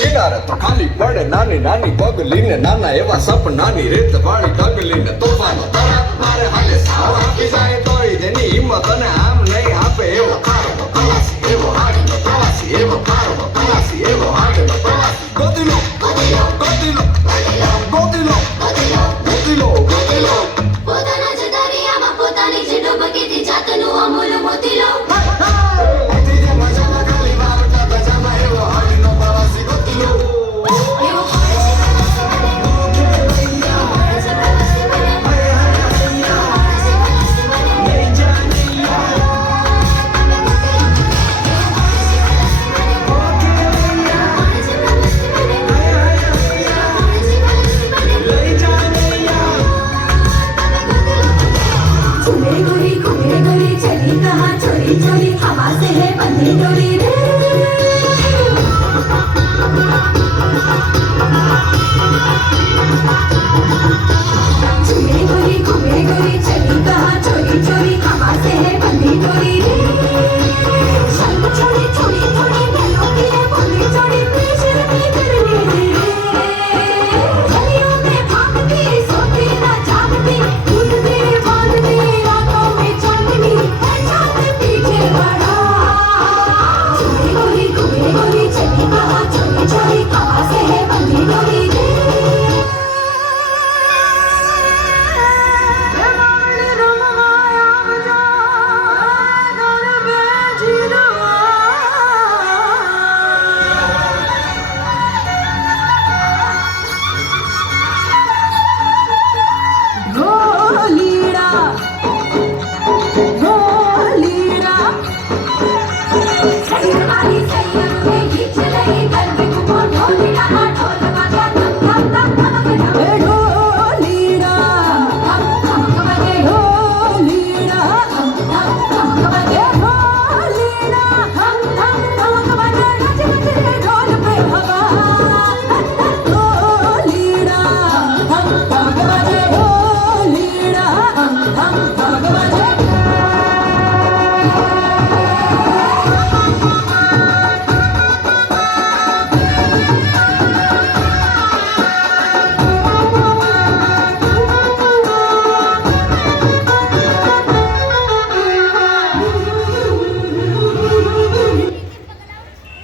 કિનારે તો ખાલી પડે નાની નાની પગલીને નાના એવા સપનાની રેત વાળી તગલીને તોફાનો તરત મારે હાલે સાવ આપી જાય તોય તેની હિંમત અને આમ નહીં આપે એવો કારનો પ્રવાસી એવો હાડીનો પ્રવાસી એવો કારનો પ્રવાસી એવો હાડીનો પ્રવાસી ગોતીલો ગોતીલો ગોતીલો ગોતીલો ગોતીલો ગોતીલો પોતાના જ દરિયામાં પોતાની જ ડૂબકીથી જાતનું અમૂલ મોતી લો चली हवा से है बंधी डोरी